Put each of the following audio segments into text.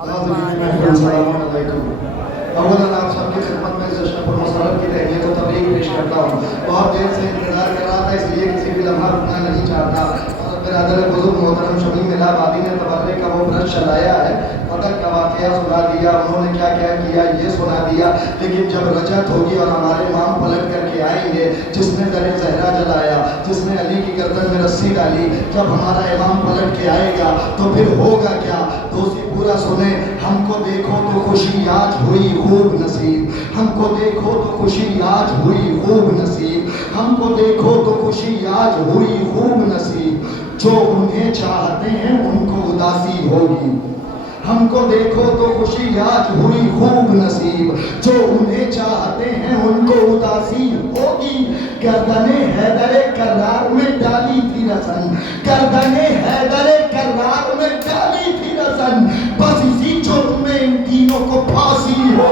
अव्वलन आप सबकी खिदमत में जश्न पुरमसरत की तहनीत और तबरीक पेश करता हूँ। बहुत देर से इंतजार कर रहा था, इसलिए किसी भी लम्हा रुकना नहीं चाहता। बिरादर बुजुर्ग मोहतरम शमीम मिलाबादी ने तबर्रे का वो ब्रश चलाया है, फतक का वाक़या सुना दिया, उन्होंने क्या क्या किया ये सुना दिया। लेकिन जब रजत होगी और हमारे इमाम पलट करके आएंगे, जिसने दरे ज़हरा जलाया, जिसने अली की गर्दन में रस्सी डाली, जब हमारा इमाम पलट के आएगा तो फिर होगा क्या? दोस्ती पूरा सुने। हमको देखो तो खुशी आज हुई खूब नसीब, हमको देखो तो खुशी आज हुई खूब नसीब, हमको देखो तो खुशी आज हुई खूब नसीब। जो उन्हें चाहते हैं उनको उदासी होगी, हमको देखो तो खुशी आज हुई खूब नसीब। जो उन्हें चाहते हैं उनको उदासी होगी। गर्दने हैदरे कर्रार में डाली थी रसन, गर्दने हैदरे कर्रार में डाली थी रसन, बस इसी जुर्म में इन तीनों को फांसी हो।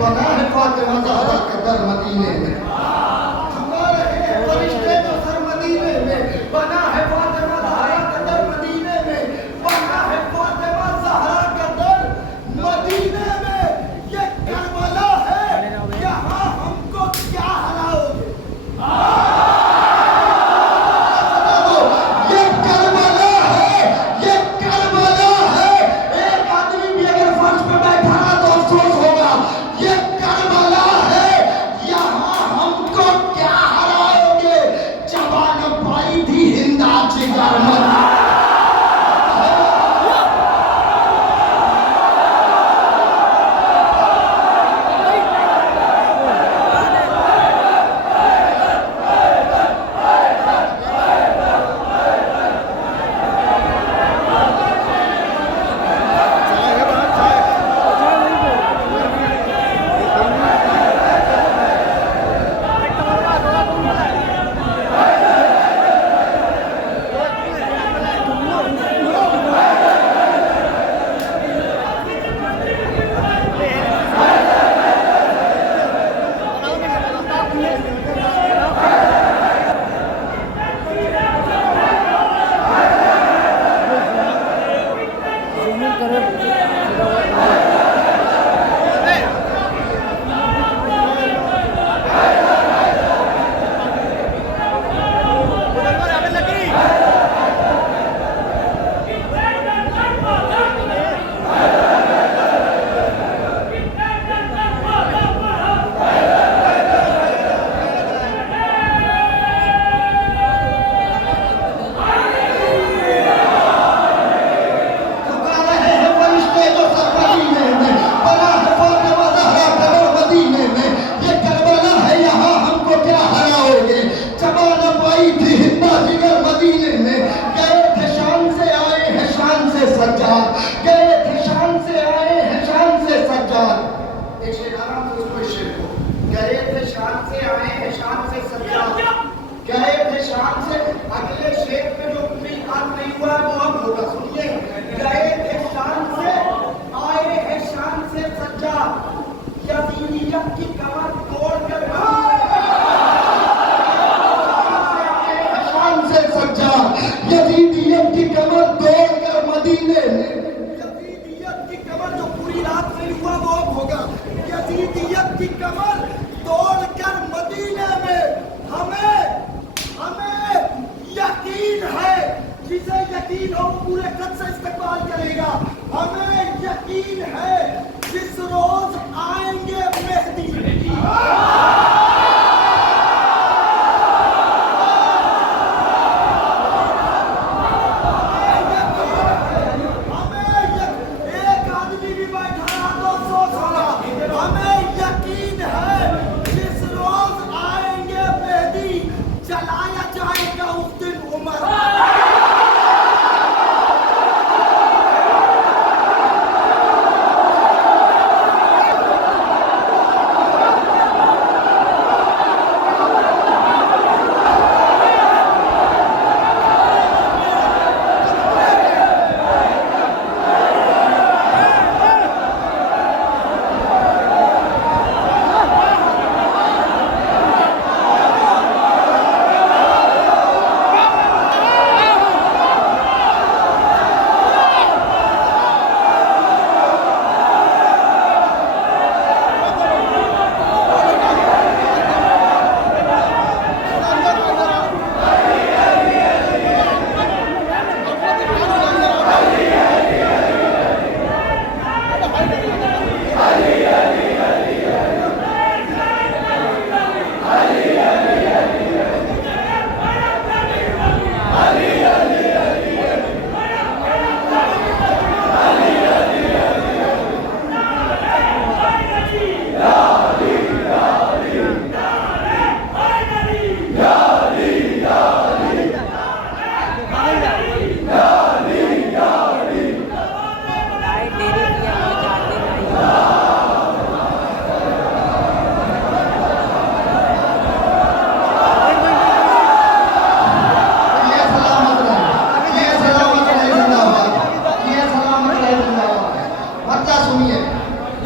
बना है फातिमा ज़हरा का दर मदीने में, झुका रहे हैं फरिश्ते जो सर मदीने में, बना है फातिमा ज़हरा का दर मदीने में, बना है फातिमा ज़हरा का दर मदीने में। ये करबला है, यहाँ हमको क्या हराओगे? ये करबला है, ये करबला है। एक आदमी भी अगर फर्श पे बैठा ना तो अफसोस होगा। ये करबला है, यहाँ हमको क्या हराओगे? जवान पाई थी हिंदा जिगर में।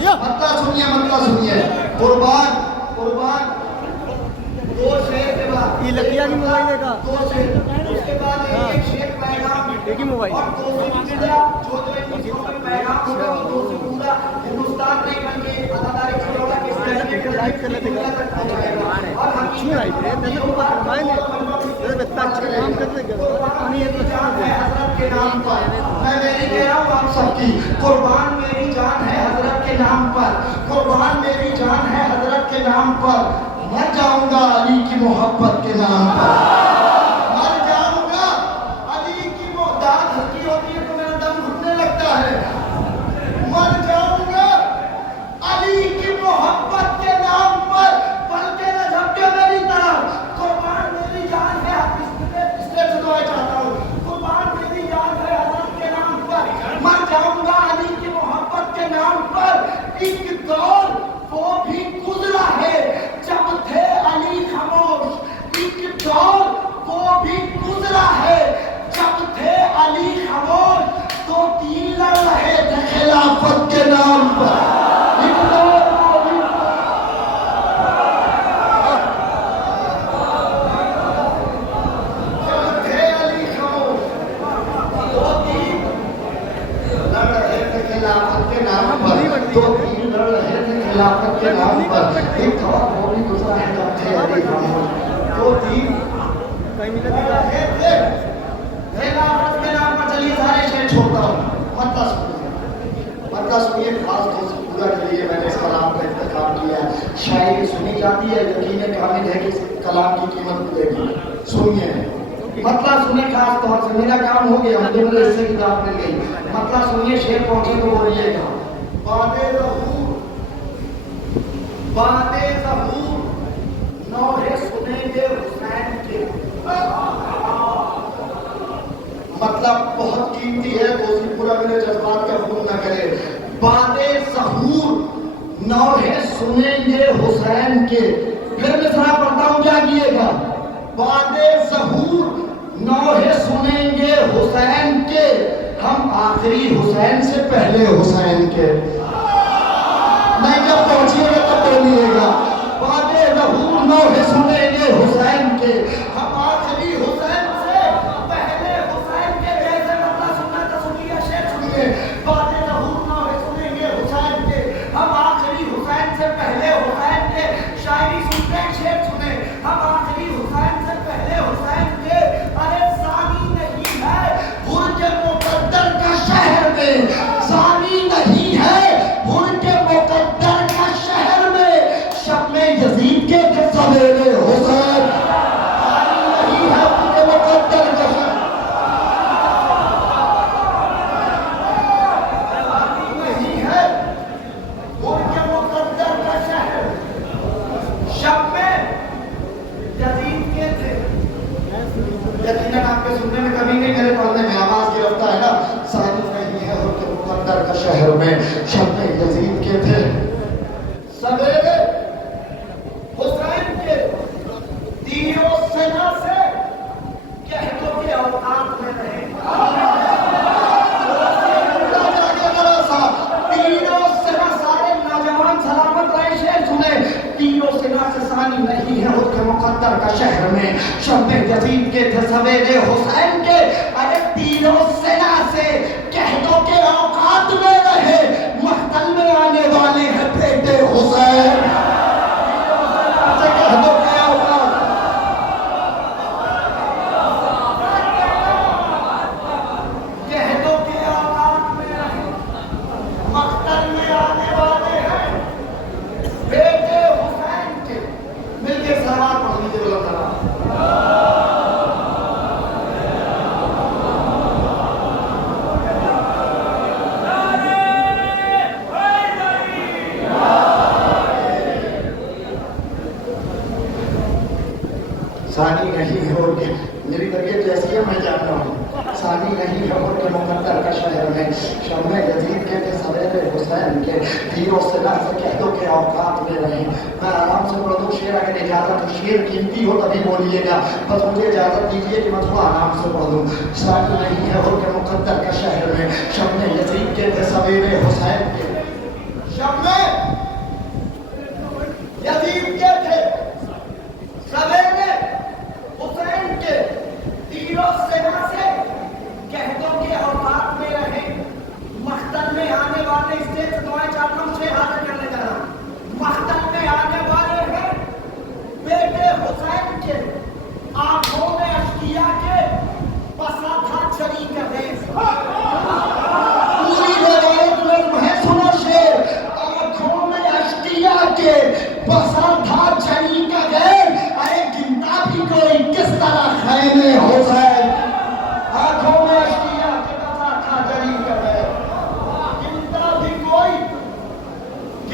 मतलब सुनिए कुर्बान दो शेर के बाद ये लकिया की मोबाइल देखा दो शेर उसके बाद एक शेर पैगाम एक ही मोबाइल और दो से पूरा जो पैगाम होगा वो दो से पूरा हिंदुस्तान नहीं बल्कि अदादारी खिलौना के लाइक कर लेते और अच्छी आई थे जैसे को फरमाएंगे जैसे इतना अच्छा काम करते पानी है तो हजरत के नाम पर मैं मेरी कह रहा हूँ आप सबकी कुर्बान मेरी जान है हजरत के नाम पर कुर्बान मेरी जान है हजरत के नाम पर मर जाऊंगा अली की मोहब्बत के नाम पर मर जाऊंगा अली की मोहब्बत हल्की होती है तो मेरा दम घुटने लगता है मर जाऊंगा अली की मोहब्बत के नाम पर बल्कि न झपके मेरी तरफ कुर्बान मेरी जान है इसलिए सुनवाई चाहता हूँ कुर्बान मेरी जान है हजरत के नाम पर मर जाऊंगा अली की मोहब्बत के नाम पर एक दौर वो भी गुजरा है जब थे अली खामोश एक दौर वो भी गुजरा है जब थे अली खामोश तो तीन लड़ रहे थे खिलाफत के नाम पर एक दौर वो भी जब थे अली खामोश तो तीन लड़ रहे थे खिलाफत के नाम पर तो तीन लड़ रहे थे खिलाफत के नाम पर एक दौर वो भी गुजरा है जब थे अली खामोश तो तीन कहीं मिला रहे थे खिलाफत के नाम पर चलिए सारे शेर छोड़ता हूँ मतलब सुनिए खास तौर से पूरा के लिए मैंने इस कलाम का इंतखाब किया है शायरी सुनी जाती है यकीन कामिल है कि इस कलाम की कीमत मिलेगी सुनिए मतलब सुनिए खास तौर से मेरा काम हो गया मुझे मेरे इससे किताब मिल गई मतलब सुनिए शेर पहुंचे तो बोलिएगा बादे ज़हूर नौहे सुनेंगे हुसैन के मतलब बहुत कीमती है दोस्ती पूरा मेरे जज्बात का हुक्म न करे बादे ज़हूर नौहे सुनेंगे हुसैन के फिर मिसरा पढ़ता हूँ क्या किएगा बादे ज़हूर नौहे सुनेंगे हुसैन के हम आखिरी हुसैन से पहले हुसैन के नहीं जब पहुंचिएगा तब बोलिएगा बादे ज़हूर नौहे सुनेंगे हुसैन के हम आखिरी हुसैन से पहले हुसैन के जैसे मतलब सुनना तो सुनिए शेर सुनिए बादे ज़हूर नौहे सुनेंगे हुसैन के हम आखिरी हुसैन से पहले हुसैन के शायरी सुनते शेर सुने हम आखिरी हुसैन से पहले हुसैन के अरे सानी नहीं है बुर्ज मुकद्दर का शहर में सानी नहीं है बुर्ज मुकद्दर का शहर में शब में यजीद के थे सवेरे हुसैन सानी नहीं है बुर्ज मुकद्दर का शहर नहीं है बुर्ज मुकद्दर का शहर शब में यजीद के थे यकीनन आपके सुनने में कभी नहीं मेरे पढ़ने में आवाज गिरफ्तार है ना सानी नहीं है और के मुकद्दर का शहर में शब में यजीद के थे सवेरे हुसैन के तीरों सेना से कहतों के औकात में रहे तीरों सेना सारे नौजवान सलामत रहे शेर सुने तीरों सेना से सानी नहीं है उसके मुकद्दर का शहर में शब में यजीद के थे सवेरे हुसैन के अरे तीरों सेना से कहतों के औकात में रहे महतल में आने वाले हैं बेटे हुसैन कहतों के औकात कहतों के औकात में रहे महतल में आने वाले हैं बेटे हुसैन के मिलके सलाम पढ़ लीजिए बोला सानी नहीं है और के मेरी तबीयत जैसी है मैं जानता हूँ सानी नहीं है और के मुकद्दर का शहर में शब में यजीद के थे सवेरे हुसैन के तीरों से ना से कहतों के औकात में रहे मैं आराम से पढ़ दूँ शेर अगर इजाजत हो शेर कीमती हो तभी बोलिएगा बस मुझे इजाजत दीजिए कि मैं थोड़ा आराम से पढ़ दूँ सानी नहीं है और के मुकद्दर का शहर में शब में यजीद के थे सवेरे हुसैन के शब में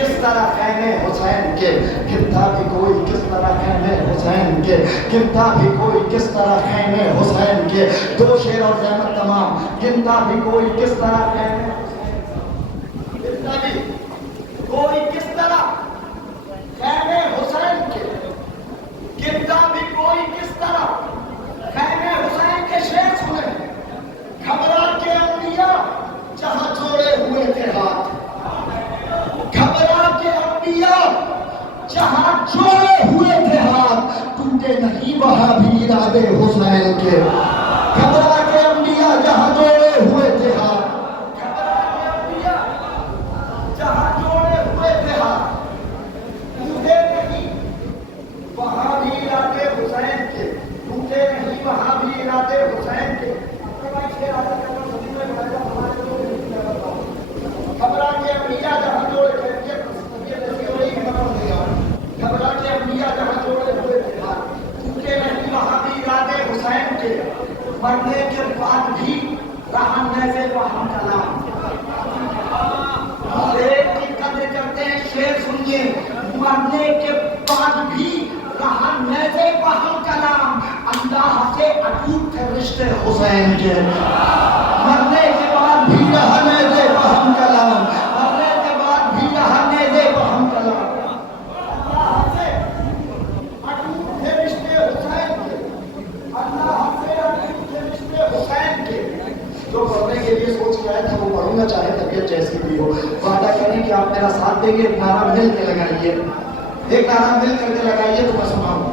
किस तरह खैमे हुसैन के, गिरता भी कोई किस तरह खैमे हुसैन के, गिरता भी कोई किस तरह खैमे हुसैन के, दो शेर और ज़हमत तमाम, गिरता भी कोई किस तरह खैमे हुसैन, गिरता भी कोई किस तरह खैमे हुसैन के, गिरता भी कोई किस तरह खैमे हुसैन के। शेर सुने, घबरा के अंबिया जहां जोड़े हुए थे हाथ, घबरा के अंबिया जहां जोड़े हुए थे हाथ, टूटे नहीं वहां भी इरादे हुसैन के। घबरा के अंबिया जहां जोड़े हुए थे हाथ, घबरा के अंबिया जहां जोड़े हुए थे हाथ, टूटे नहीं वहां भी इरादे हुसैन के, टूटे नहीं वहां भी इरादे हुसैन के। घबरा के अंबिया जहां जोड़े थे, घबरा के अंबिया जहां जोड़े हुए थे हाथ, टूटे नहीं वहां भी इरादे हुसैन के। मरने के बाद भी रहा नज़े वहां कलाम, शेर की कद्र करते हैं। शेर सुनिए, मरने के बाद भी रहा नज़े वहां कलाम, अल्लाह से अटूट थे रिश्ते हुसैन के। मरने के बाद भी रहा नज़े वहां कलाम, मरने के बाद भी रहा नज़े वहां कलाम, अल्लाह से अटूट थे रिश्ते हुसैन के, अल्लाह से अटूट थे रिश्ते हुसैन के। जो पढ़ने के लिए सोच के आया था वो पढ़ूंगा, चाहे तबीयत जैसी भी हो। वादा करें कि आप मेरा साथ देंगे, एक नारा मिल के लगाइए, एक नारा मिल करके लगाइए तो मैं सुनाऊं।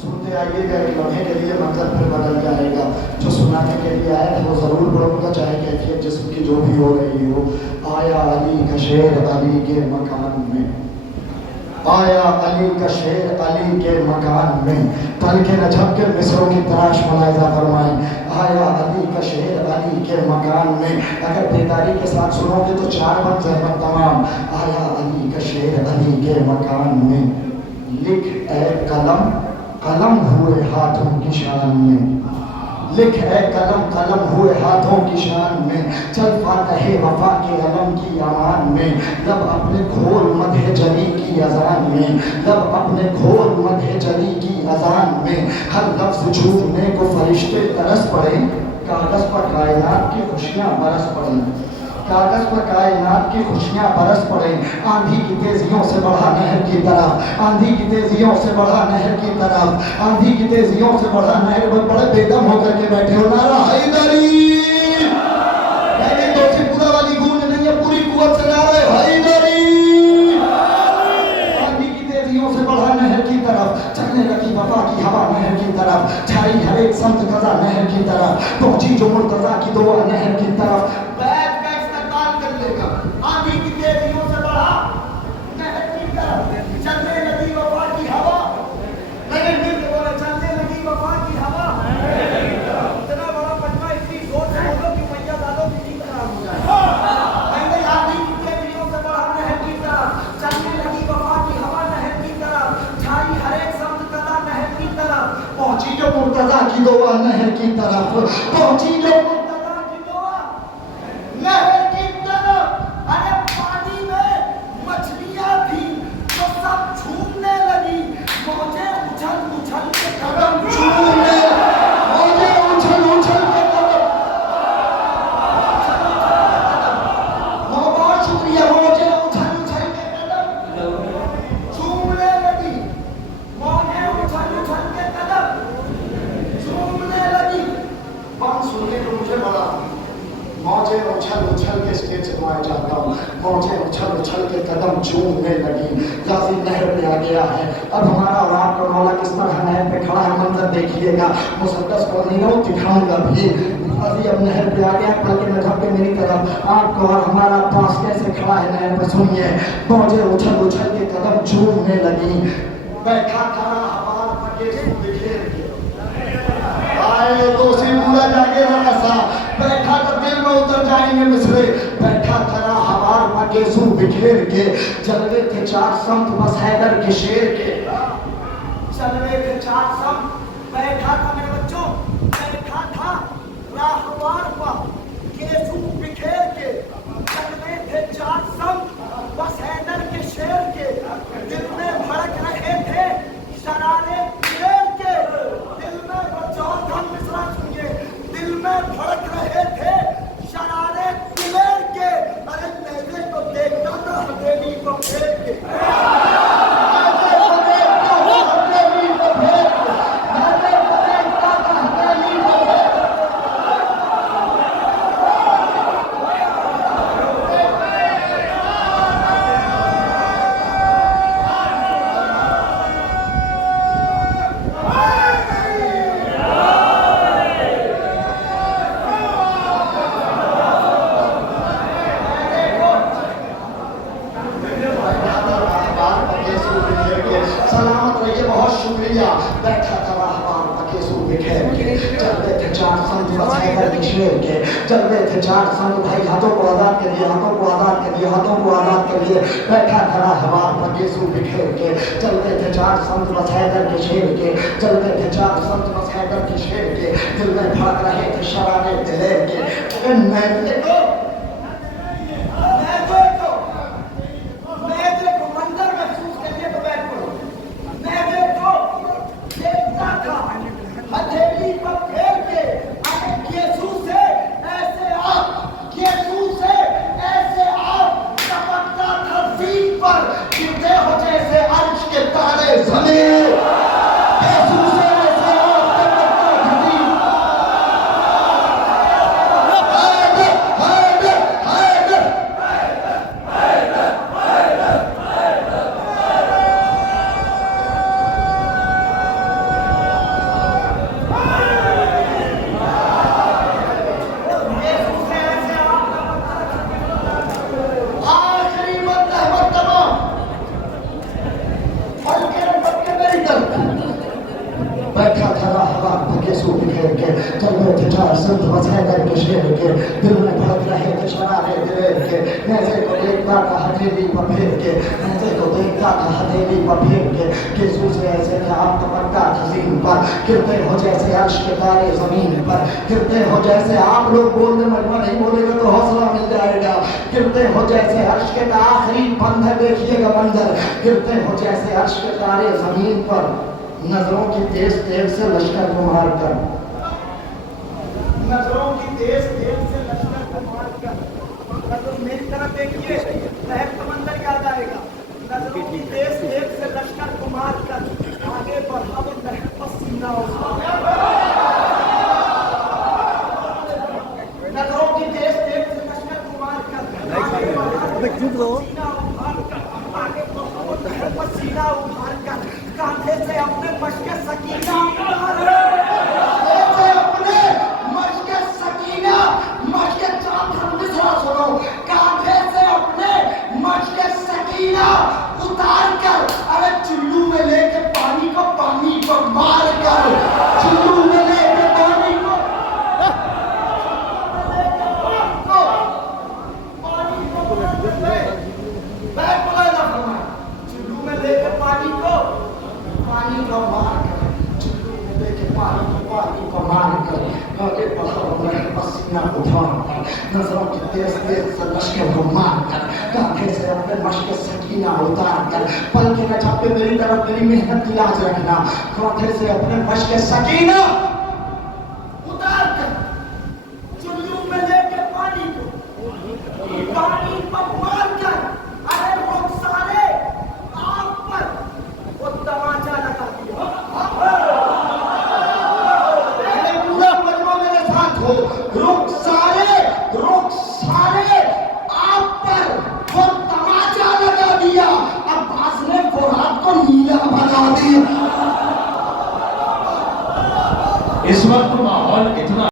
सुनते आइएगा, एक लम्हे के लिए मतलब फिर बदल जाएगा। जो सुनाने के लिए आया था वो जरूर पढ़ूंगा, चाहे कैफियत जिस्म की जो भी हो रही हो। आया अली का शेर अली के मकान में, आया अली का शेर अली के मकान में, तल के न झपके मिसरों की तराश मलाइजा फरमाए। आया अली का शेर अली के मकान में, अगर बेदारी के साथ सुनोगे तो चार बन ज़हमत तमाम। आया अली का शेर अली के मकान में, लिख ए कलम कलम हुए हाथों की शान में, लिख है कलम कलम हुए हाथों की शान में, चल फातह वफा के अलम की अमान में, लब अपने खोल मदह जली की अजान में, लब अपने खोल मदह जली की अजान में, हर लफ्ज़ झूमने को फरिश्ते तरस पड़े, कागज़ पर कायनात की खुशियाँ बरस पड़े, कागज़ पर कायनात की खुशियाँ बरस पड़े। आंधी की तेजियों से बढ़ा नहर की तरफ, आंधी की तेजियों से बढ़ा नहर की तरफ, आंधी की तेजियों से बढ़ा नहर पर बड़े बेदम होकर के बैठे हो। नारा हैदरी, मैंने तो सिर्फ पूरा वाली गूंज नहीं है, पूरी कुव्वत से नारा हैदरी। आंधी की तेजियों से बढ़ा नहर की तरफ, चलने लगी वफा की हवा नहर की तरफ, छाई हर एक संत कज़ा नहर की तरफ, पहुंची जो मुर्तज़ा की दुआ नहर की तरफ। आंधी की तेजियों से बढ़ा नहर की तरफ, चलने लगी वफा की हवा, मैंने मिल के बोला चलने लगी वफा की हवा। इतना बड़ा पटना इतनी जोर से बोलो कि मैया दादों की नींद खराब हो जाए। आंधी की तेजियों से बढ़ा नहर की तरफ, चलने लगी वफा की हवा नहर की तरफ, छाई हर एक संत कज़ा नहर की तरफ, पहुंची जो मुर्तज़ा की दुआ नहर की तरफ, पहुंची जो मुर्तज़ा की दुआ नहर की तरफ। अरे पानी में मछलियां थी तो सब झूमने लगी, मौजें उछल उछल के कदम झूमने, मौजें उछल उछल के कदम, बहुत शुक्रिया, मौजें उछल उछल के कदम झूमने लगी, मौजें उछल उछल के कदम झूमने लगी। बात सुनने को मुझे बड़ा मौजें उछल उछल के स्टेज से मैं जाता हूँ, मौजें उछल उछल के कदम झूमने लगी। गाजी नहर पे आ गया है, अब हमारा और आपका मौला किस तरह नहर पे खड़ा है, मंजर देखिएगा। मुसद्दस को नहीं रहूँ दिखाऊंगा भी। गाजी अब नहर पे आ गया, बल्कि मैं झपके मेरी तरफ, आपको और हमारा पास कैसे खड़ा है नहर पे सुनिए। मौजें उछल उछल के कदम झूमने लगी, बैठा खड़ा हमारा पगे बिखेर के, आए तो उसी पूरा जाके जरा सा बैठा तो दिल में उतर जाएंगे मिसरे, बैठा खड़ा हमार पगेसू बिखेर के, जलवे थे चार संत बस हैदर के शेर के, जलवे थे चार संत, बैठा था मेरे बच्चों, बैठा बिखेर के चलते थे चार संत बस हैदर की शेर के चलते थे चार संत भाई हाथों को आजाद करिए हाथों को आजाद करिए हाथों को आजाद करिए बैठा खड़ा हवा पर यीशु बिखेर के चलते थे चार संत बस हैदर के शेर के चलते थे चार संत बस हैदर के शेर के दिल में भड़क रहे थे शरारे दिलेर के मैं देखो मंजर महसूस करिए तो बैठ पड़ो मैं देखो देखता था हथेली पर फेर के अरे यीशु से ऐसे आप चमकता था ज़मीन पर गिरते हो जैसे अर्श के तारे ज़मीन यीशु से ऐसे आप चमकता था ज़मीन बैठा खड़ा हवा यीशु बिखेर के चलते थे चार संत बस हैदर के शेर के दिल में भड़क रहे थे शरारे दिलेर के नैज़े को देखता था हथेली पर फेर के नैज़े को देखता था हथेली पर फेर के यीशु से ऐसे थे आप चमकता था ज़मीन पर गिरते हो जैसे अर्श के तारे ज़मीन पर गिरते हो जैसे आप लोग बोलने मजमा नहीं बोलेगा तो हौसला मिल जाएगा गिरते हो जैसे अर्श के आखिरी बंधर देखिएगा मंजर गिरते हो जैसे अर्श के तारे ज़मीन पर नजरों की तेज तेज से लश्कर को मार कर नजरों की तेज तेज से लश्कर को मार कर नजरों मेरी तरफ देखिए लहर समंदर याद आएगा नजरों की तेज तेज से लश्कर को मार कर आगे बढ़ा वो लहर पसीना नजरों की तेज तेज से लश्कर को मार कर आगे पसीना उभार कर कांधे से अपने मशके सकीना मशके सुनो कांधे से अपने मशके सकीना उतार कर अरे चुल्लू में लेके पानी को मार कर चुल्लू में लेके पानी को चुल्लू में लेके पानी को मार कर चुल्लू में लेके पानी को मार कर आगे बढ़ा पसीना उठार कर नजरों की तेज तेज से लश्कर को मार कर कांधे से अपने मशके सकीना उतार कर पल के न छापे मेरी तरफ मेरी मेहनत की लाज रखना कांधे से अपने मशके सकीना उतार कर चुल्लू में लेके पानी को मार कर अरे लोग सारे आप पर वो तमाचा लगा दिया पूरा मजमा मेरे साथ हो लोग सारे आप पर वो तमाचा लगा दिया अब बास ने फुरात को नीला बना दिया इस वक्त माहौल इतना